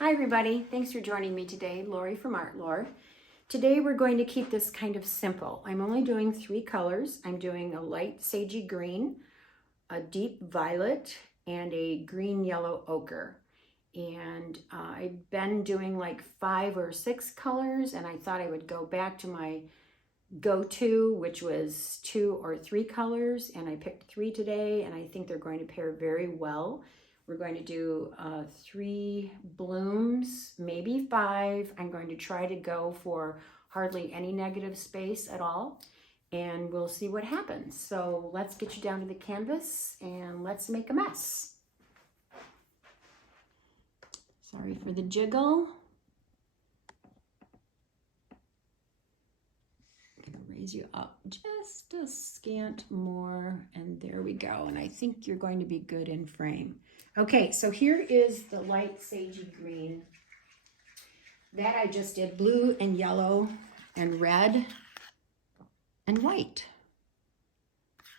Hi everybody, thanks for joining me today. Lori from Art Lore. Today we're going to keep this kind of simple. I'm only doing 3 colors. I'm doing a light sagey green, a deep violet, and a green yellow ochre. And I've been doing like 5 or 6 colors, and I thought I would go back to my go-to, which was 2 or 3 colors, and I picked 3 today, and I think they're going to pair very well. We're going to do 3 blooms, maybe 5. I'm going to try to go for hardly any negative space at all, and we'll see what happens. So let's get you down to the canvas and let's make a mess. Sorry for the jiggle. I'm gonna raise you up just a scant more, and there we go. And I think you're going to be good in frame. Okay, so here is the light sagey green. That I just did blue and yellow and red and white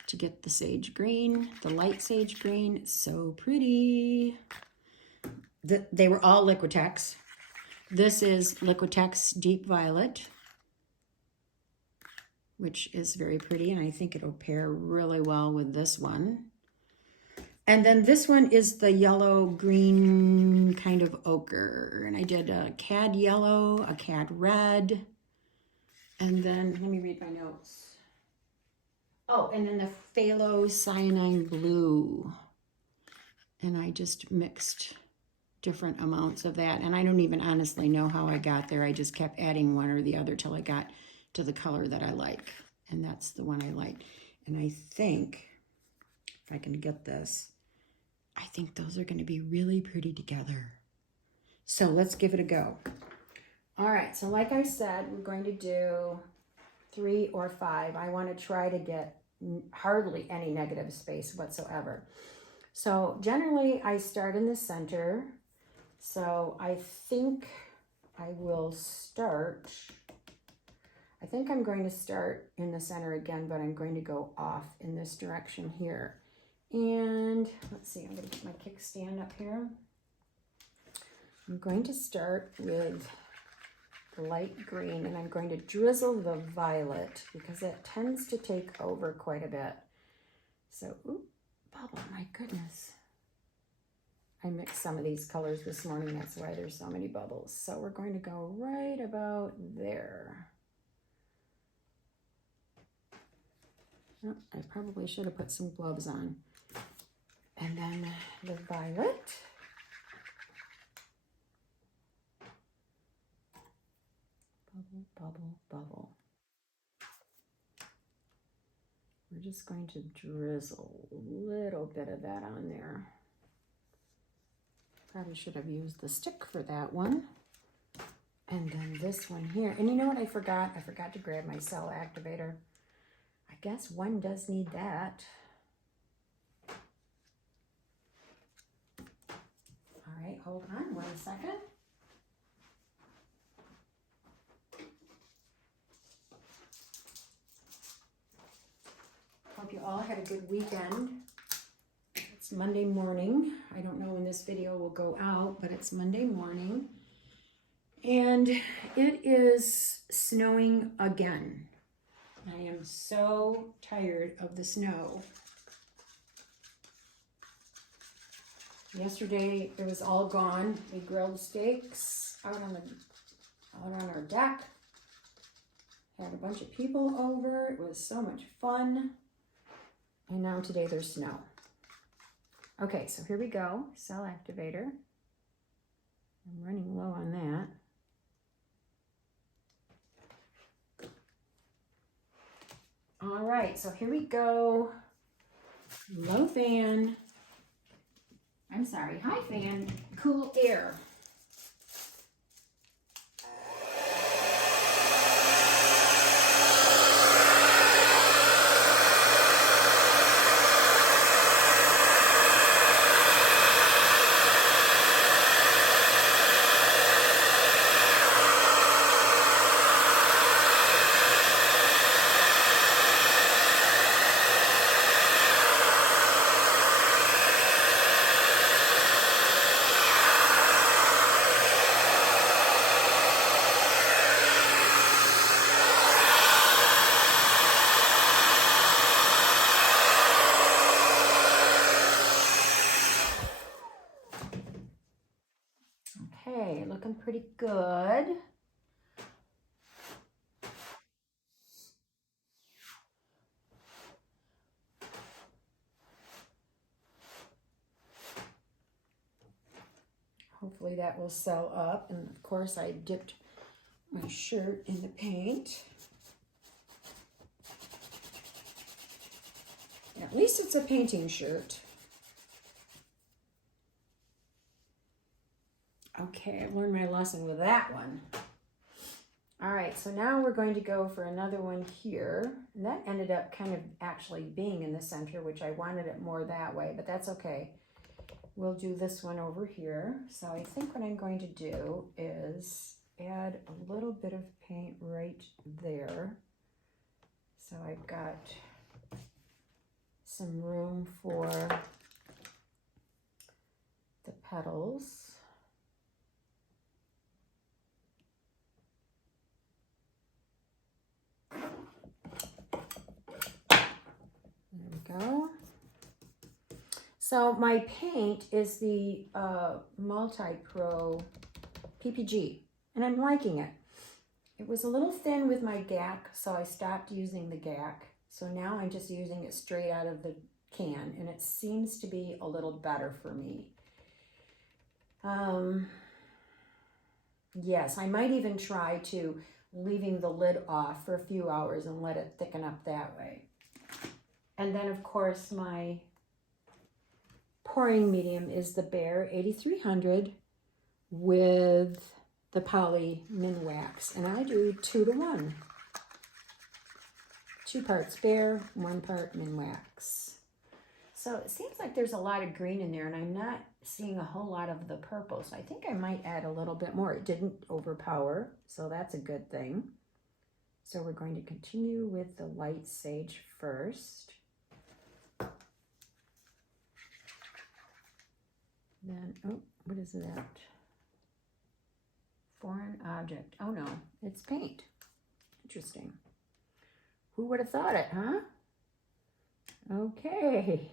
to get the sage green, the light sage green. It's so pretty. They were all LIQUITEX. This is LIQUITEX Deep Violet, which is very pretty, and I think it'll pair really well with this one. And then this one is the yellow green kind of ochre. And I did a cad yellow, a cad red, and then, let me read my notes. Oh, and then the phthalocyanine blue. And I just mixed different amounts of that. And I don't even honestly know how I got there. I just kept adding one or the other till I got to the color that I like. And that's the one I like. And I think, if I can get this, I think those are going to be really pretty together. So let's give it a go. All right, so like I said, we're going to do 3 or 5. I want to try to get hardly any negative space whatsoever. So generally I start in the center. So I think I will start, I think I'm going to start in the center again, but I'm going to go off in this direction here. And let's see, I'm going to get my kickstand up here. I'm going to start with the light green, and I'm going to drizzle the violet because it tends to take over quite a bit. So, ooh, bubble, my goodness. I mixed some of these colors this morning, that's why there's so many bubbles. So we're going to go right about there. Oh, I probably should have put some gloves on. And then the violet. Bubble, bubble, bubble. We're just going to drizzle a little bit of that on there. Probably should have used the stick for that one. And then this one here. And you know what I forgot? I forgot to grab my cell activator. I guess one does need that. All right, hold on 1 second. Hope you all had a good weekend. It's Monday morning. I don't know when this video will go out, but it's Monday morning. And it is snowing again. I am so tired of the snow. Yesterday it was all gone. We grilled steaks out on our deck. Had a bunch of people over. It was so much fun. And now today there's snow. Okay, so here we go. Cell activator. I'm running low on that. All right, so here we go. Low fan. I'm sorry, high fan, cool air. looking pretty good. Hopefully that will sell up. And of course I dipped my shirt in the paint. At least it's a painting shirt. Okay, I've learned my lesson with that one. All right, so now we're going to go for another one here. And that ended up kind of actually being in the center, which I wanted it more that way, but that's okay. We'll do this one over here. So I think what I'm going to do is add a little bit of paint right there. So I've got some room for the petals. There we go. So my paint is the Multi-pro PPG, and I'm liking it. It was a little thin with my GAC, so I stopped using the GAC. So now I'm just using it straight out of the can, and it seems to be a little better for me. Yes, I might even try to leaving the lid off for a few hours and let it thicken up that way. And then of course my pouring medium is the Behr 8300 with the poly Minwax, and I do 2 to 1. 2 parts Behr, 1 part Minwax. So it seems like there's a lot of green in there, and I'm not seeing a whole lot of the purple, so I think I might add a little bit more. It didn't overpower, so that's a good thing. So we're going to continue with the light sage first. Then, oh, what is that? Foreign object. Oh no, it's paint. Interesting. Who would have thought it, huh? Okay.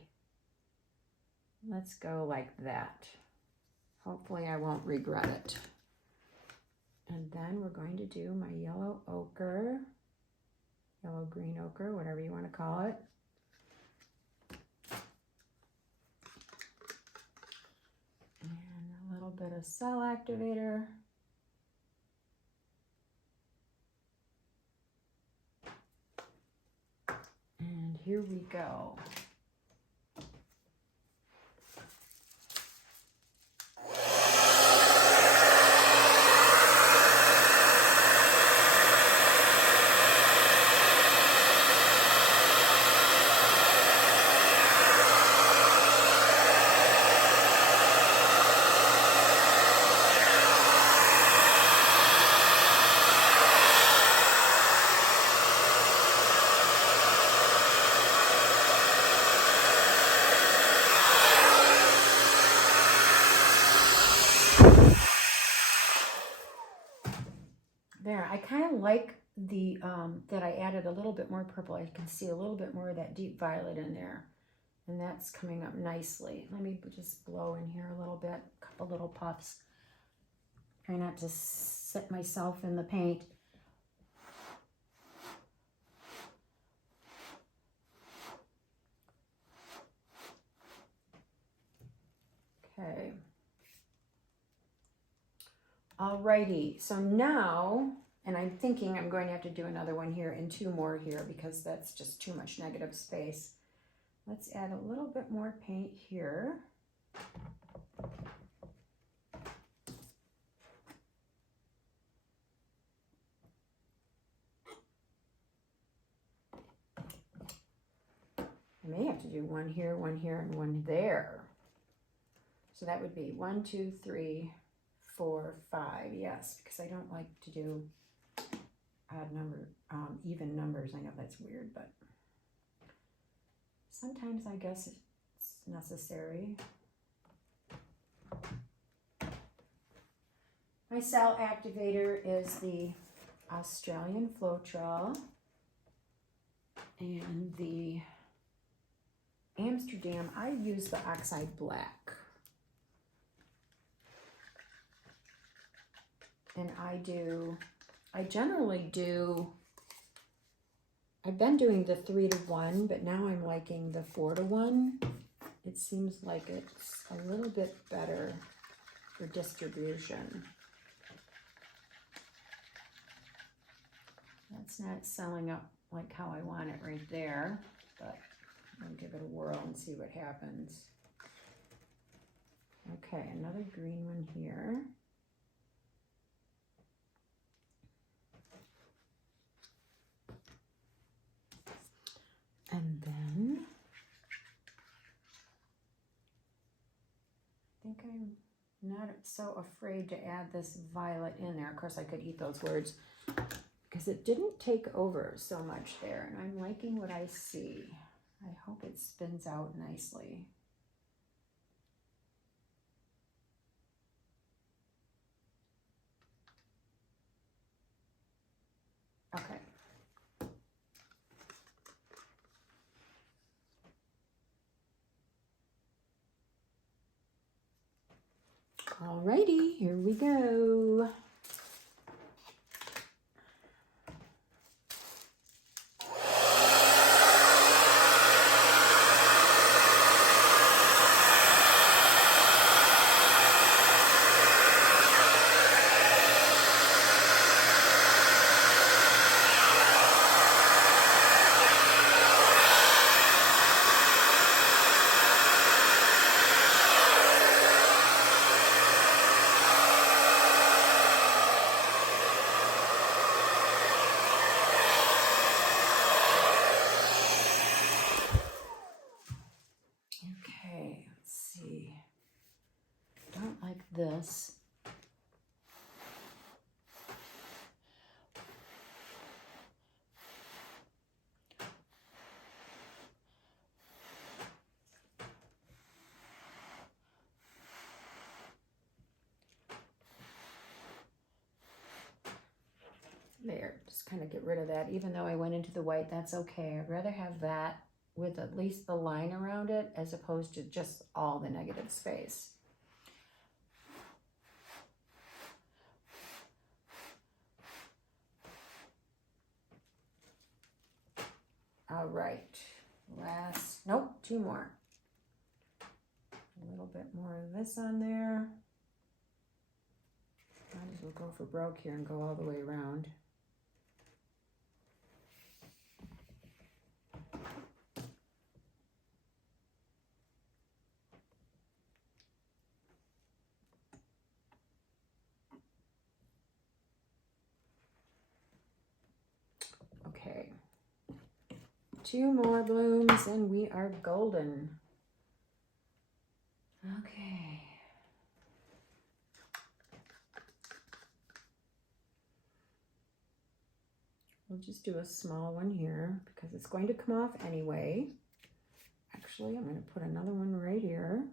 Let's go like that. Hopefully I won't regret it. And then we're going to do my yellow ochre, yellow green ochre, whatever you want to call it. And a little bit of cell activator. And here we go. There, I kind of like the, that I added a little bit more purple. I can see a little bit more of that deep violet in there. And that's coming up nicely. Let me just blow in here a little bit, a couple little puffs. Try not to set myself in the paint. Okay. Alrighty, so now, and I'm thinking I'm going to have to do another one here and 2 more here because that's just too much negative space. Let's add a little bit more paint here. I may have to do 1 here, 1 here, and 1 there. So that would be 1, 2, 3, 4, 5. Yes, because I don't like to do odd number, even numbers. I know that's weird, but sometimes I guess it's necessary. My cell activator is the Australian floetrol and the Amsterdam, I use the Oxide Black. And I generally do, I've been doing the 3-to-1, but now I'm liking the 4-to-1. It seems like it's a little bit better for distribution. That's not selling up like how I want it right there, but I'll give it a whirl and see what happens. Okay, another green one here. And then I think I'm not so afraid to add this violet in there. Of course, I could eat those words because it didn't take over so much there, and I'm liking what I see. I hope it spins out nicely. Okay. Alrighty, here we go. This. There, just kind of get rid of that. Even though I went into the white, that's okay. I'd rather have that with at least the line around it as opposed to just all the negative space. All right, nope, 2 more. A little bit more of this on there. Might as well go for broke here and go all the way around. Okay. 2 more blooms and we are golden. Okay. We'll just do a small one here because it's going to come off anyway. Actually, I'm going to put another one right here.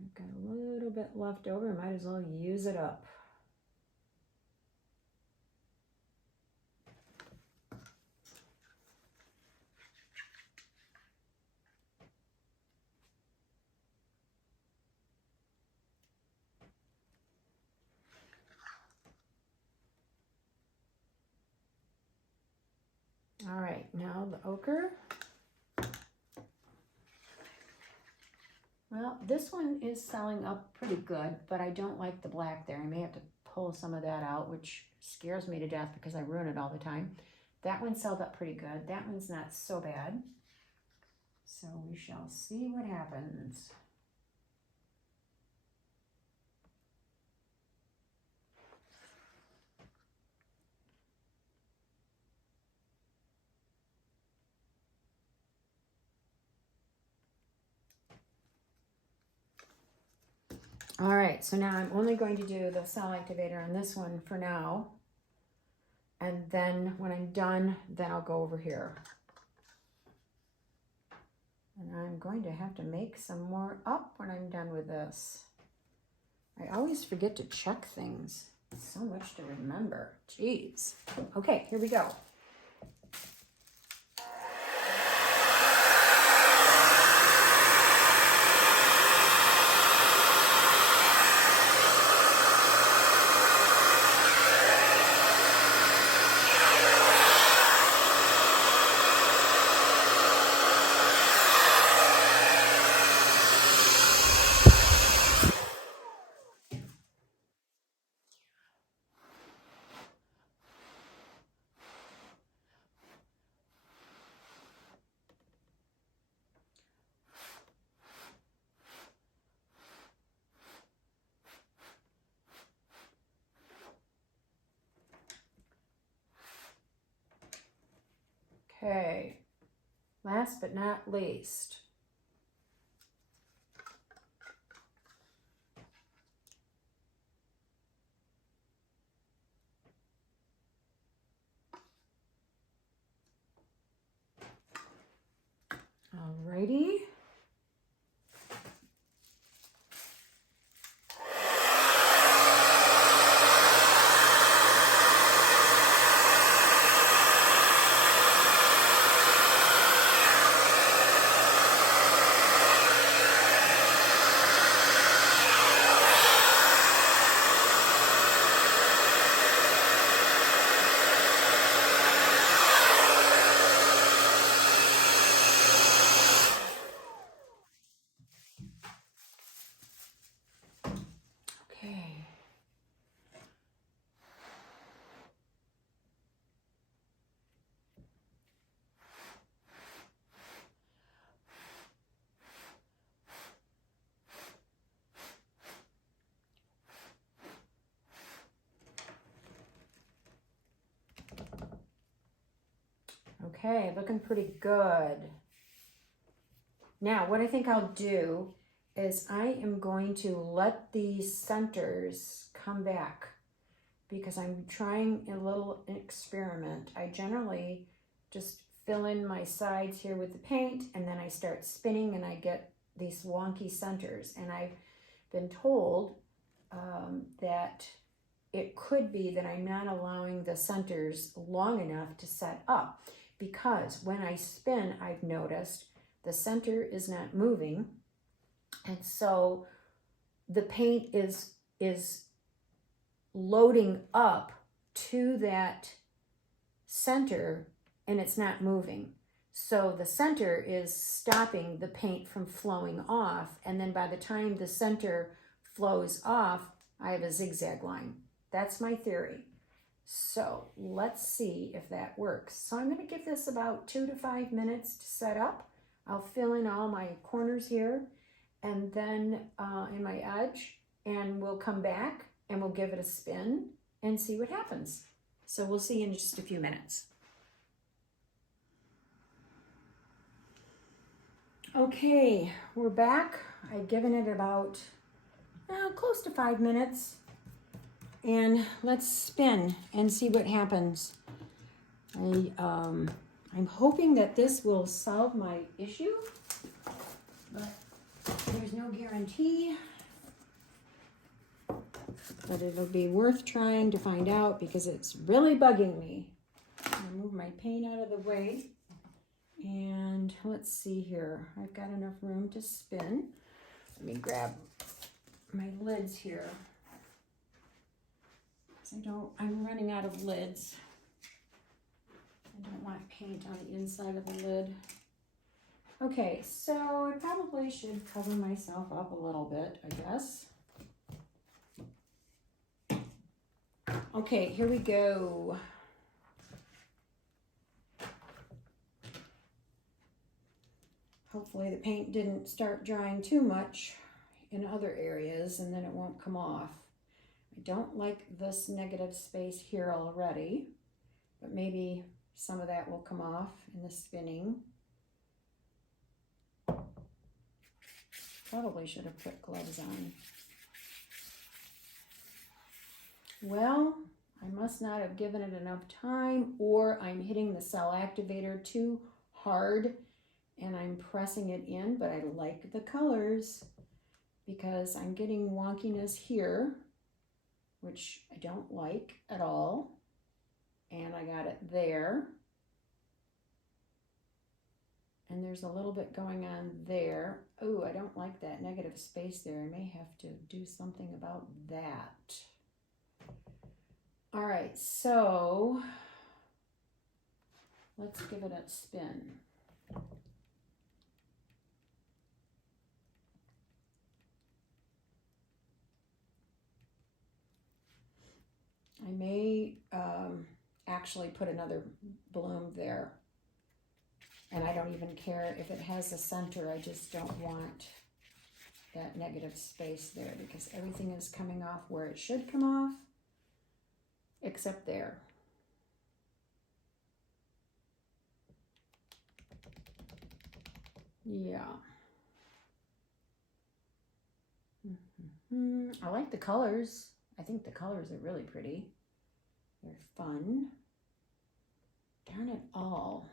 I've got a little bit left over. Might as well use it up. All right, now the ochre. Well, this one is selling up pretty good, but I don't like the black there. I may have to pull some of that out, which scares me to death because I ruin it all the time. That one sold up pretty good. That one's not so bad. So we shall see what happens. All right, so now I'm only going to do the cell activator on this one for now. And then when I'm done, then I'll go over here. And I'm going to have to make some more up when I'm done with this. I always forget to check things. So much to remember. Jeez. Okay, here we go. Okay, last but not least, alrighty. Okay. Okay, looking pretty good. Now, what I think I'll do is I am going to let these centers come back because I'm trying a little experiment. I generally just fill in my sides here with the paint and then I start spinning and I get these wonky centers. And I've been told that it could be that I'm not allowing the centers long enough to set up, because when I spin, I've noticed the center is not moving, and so the paint is loading up to that center and it's not moving. So the center is stopping the paint from flowing off, and then by the time the center flows off, I have a zigzag line. That's my theory. So let's see if that works. So I'm going to give this about 2 to 5 minutes to set up. I'll fill in all my corners here and then in my edge, and we'll come back and we'll give it a spin and see what happens. So we'll see in just a few minutes. Okay, we're back. I've given it about close to 5 minutes. And let's spin and see what happens. I'm hoping that this will solve my issue, but there's no guarantee. But it'll be worth trying to find out because it's really bugging me. I'm gonna move my paint out of the way. And let's see here. I've got enough room to spin. Let me grab my lids here. I'm running out of lids. I don't want paint on the inside of the lid. Okay, so I probably should cover myself up a little bit, I guess. Okay, here we go. Hopefully the paint didn't start drying too much in other areas and then it won't come off. I don't like this negative space here already, but maybe some of that will come off in the spinning. Probably should have put gloves on. Well, I must not have given it enough time, or I'm hitting the cell activator too hard and I'm pressing it in, but I like the colors because I'm getting wonkiness here, which I don't like at all. And I got it there. And there's a little bit going on there. Oh, I don't like that negative space there. I may have to do something about that. All right, so let's give it a spin. I may actually put another bloom there. And I don't even care if it has a center. I just don't want that negative space there because everything is coming off where it should come off, except there. Yeah. I like the colors. I think the colors are really pretty. They're fun. Darn it all.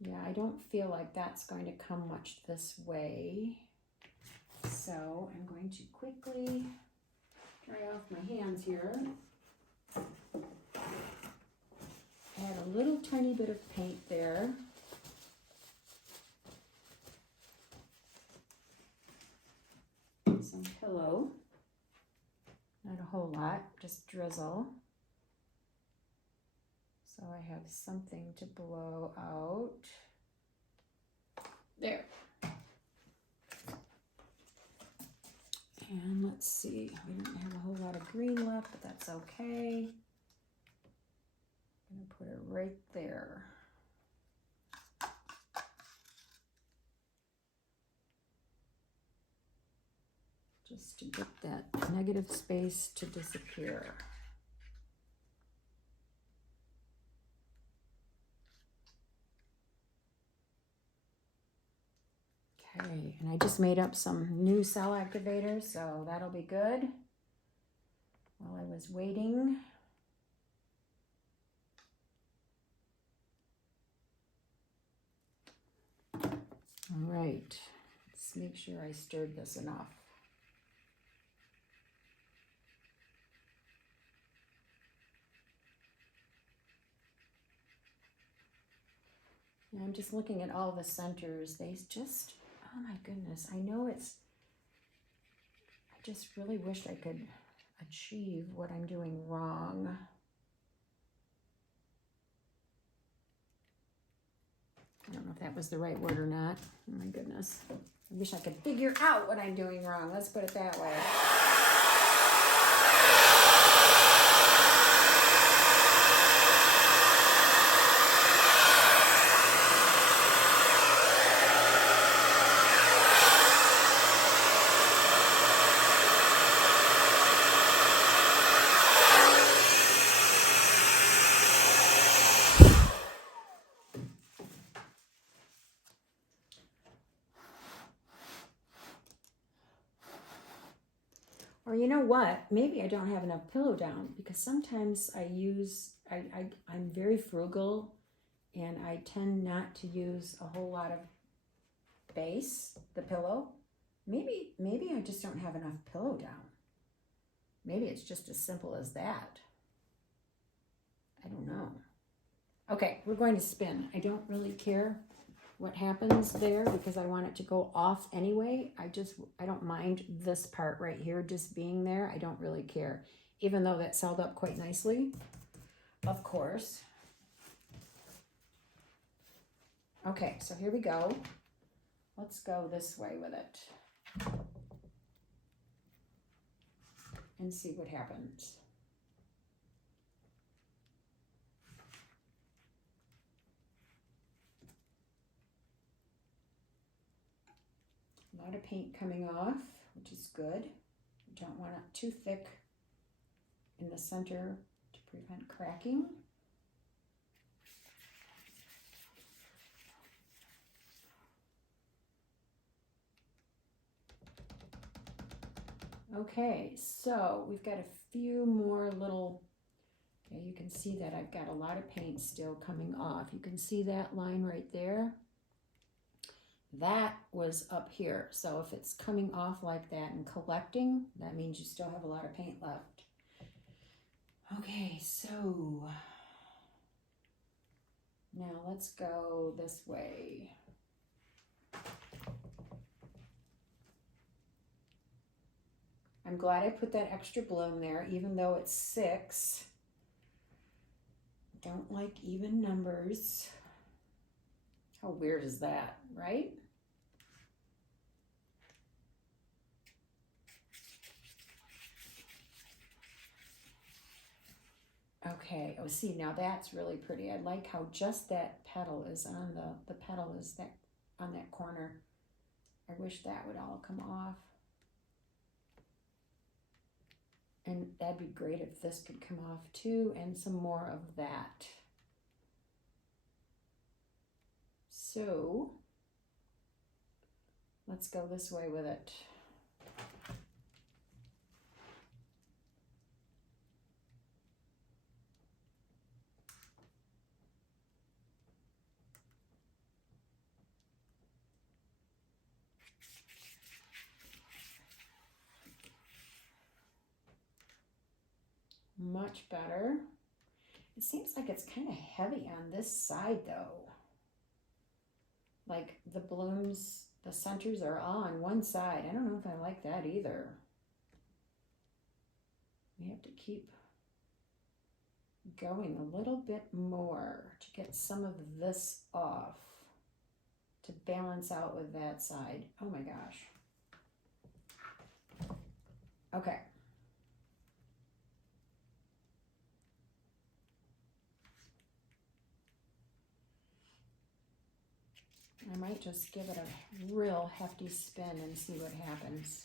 Yeah, I don't feel like that's going to come much this way. So I'm going to quickly dry off my hands here. Add a little tiny bit of paint there. Some pillow. Not a whole lot, just drizzle. So I have something to blow out. There. And let's see, we don't have a whole lot of green left, but that's okay. I'm gonna put it right there. Just to get that negative space to disappear. Okay, and I just made up some new cell activators, so that'll be good. While I was waiting. All right, let's make sure I stirred this enough. And I'm just looking at all the centers. They just, oh my goodness, I know it's, I just really wish I could achieve what I'm doing wrong. I don't know if that was the right word or not. Oh my goodness. I wish I could figure out what I'm doing wrong. Let's put it that way. Or you know what? Maybe I don't have enough pillow down because sometimes I use, I'm very frugal and I tend not to use a whole lot of base, the pillow. Maybe I just don't have enough pillow down. Maybe it's just as simple as that. I don't know. Okay, we're going to spin. I don't really care what happens there because I want it to go off anyway. I don't mind this part right here just being there. I don't really care, even though that's held up quite nicely, of course. Okay, so here we go. Let's go this way with it and see what happens. A lot of paint coming off, which is good. You don't want it too thick in the center to prevent cracking. Okay, so we've got a few more little, okay, you can see that I've got a lot of paint still coming off. You can see that line right there. That was up here. So if it's coming off like that and collecting, that means you still have a lot of paint left. Okay, so now let's go this way. I'm glad I put that extra bloom there, even though it's 6. Don't like even numbers. How weird is that, right? Okay, oh see, now that's really pretty. I like how just that petal is on the petal is that on that corner. I wish that would all come off. And that'd be great if this could come off too, and some more of that. So let's go this way with it. Much better. It seems like it's kind of heavy on this side though. Like the blooms, the centers are all on one side. I don't know if I like that either. We have to keep going a little bit more to get some of this off to balance out with that side. Oh my gosh. Okay. I might just give it a real hefty spin and see what happens.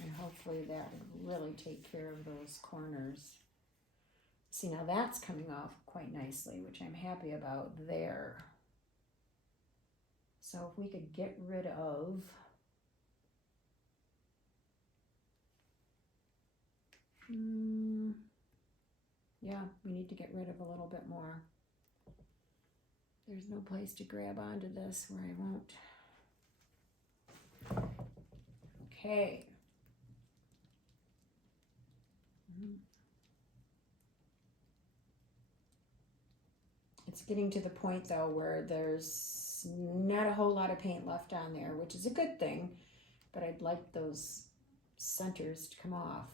And hopefully that will really take care of those corners. See, now that's coming off quite nicely, which I'm happy about there. So if we could get rid of yeah, we need to get rid of a little bit more. There's no place to grab onto this where I won't. Okay. It's getting to the point though where there's not a whole lot of paint left on there, which is a good thing, but I'd like those centers to come off.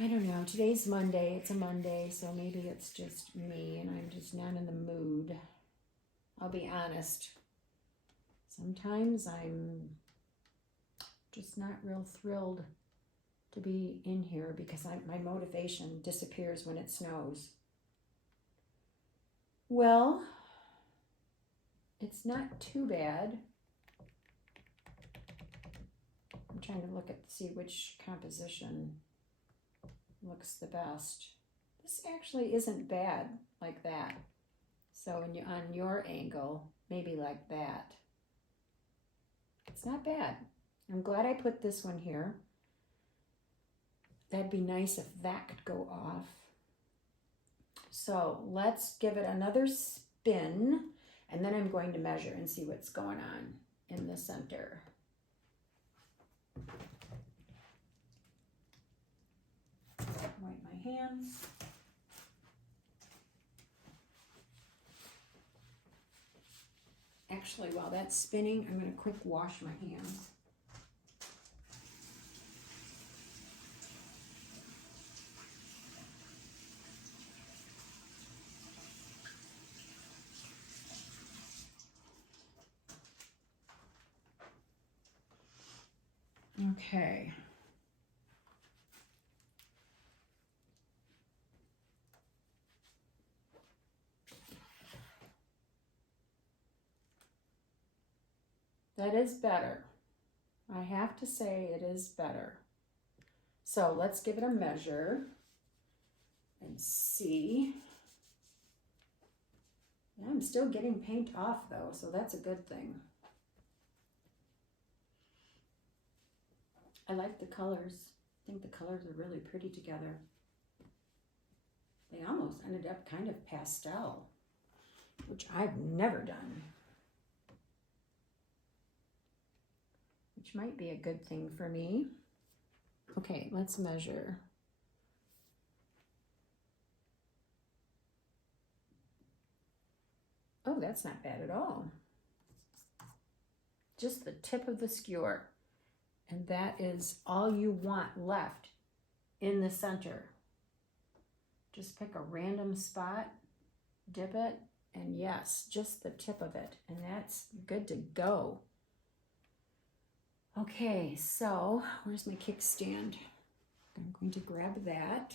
I don't know, today's Monday, it's a Monday, so maybe it's just me and I'm just not in the mood. I'll be honest. Sometimes I'm just not real thrilled to be in here because my motivation disappears when it snows. Well, it's not too bad. I'm trying to look at see which composition looks the best. This actually isn't bad like that. So on your angle, maybe like that. It's not bad. I'm glad I put this one here. That'd be nice if that could go off. So let's give it another spin and then I'm going to measure and see what's going on in the center. Wipe my hands. Actually, while that's spinning, I'm going to quick wash my hands. Okay. That is better. I have to say it is better. So let's give it a measure and see. I'm still getting paint off though, so that's a good thing. I like the colors. I think the colors are really pretty together. They almost ended up kind of pastel, which I've never done. Which might be a good thing for me. Okay, let's measure. Oh, that's not bad at all. Just the tip of the skewer. And that is all you want left in the center. Just pick a random spot, dip it, and yes, just the tip of it. And that's good to go. Okay, so where's my kickstand? I'm going to grab that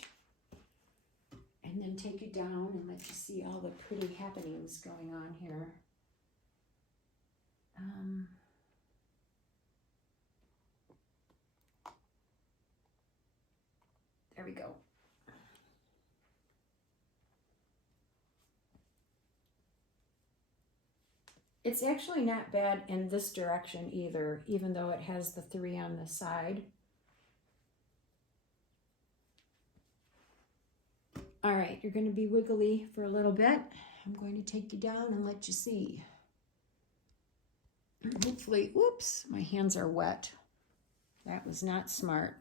and then take you down and let you see all the pretty happenings going on here. There we go. It's actually not bad in this direction either, even though it has the 3 on the side. All right, you're going to be wiggly for a little bit. I'm going to take you down and let you see. Hopefully, whoops, my hands are wet. That was not smart.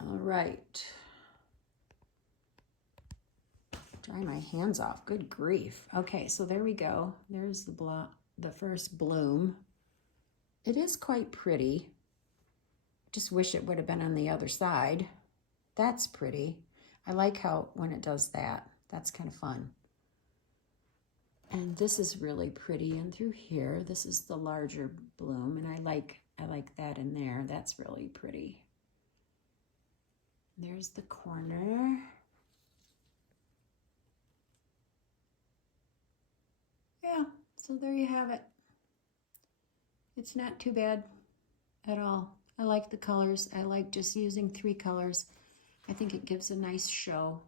All right. Dry my hands off, good grief. Okay, so there we go. There's the first bloom. It is quite pretty. Just wish it would have been on the other side. That's pretty. I like how when it does that, that's kind of fun. And this is really pretty. And through here, this is the larger bloom, and I like that in there. That's really pretty. There's the corner. Yeah, so there you have it. It's not too bad at all. I like the colors. I like just using 3 colors. I think it gives a nice show.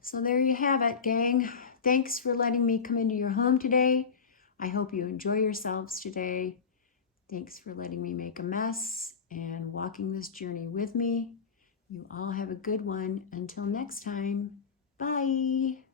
So there you have it, gang. Thanks for letting me come into your home today. I hope you enjoy yourselves today. Thanks for letting me make a mess and walking this journey with me. You all have a good one. Until next time, bye.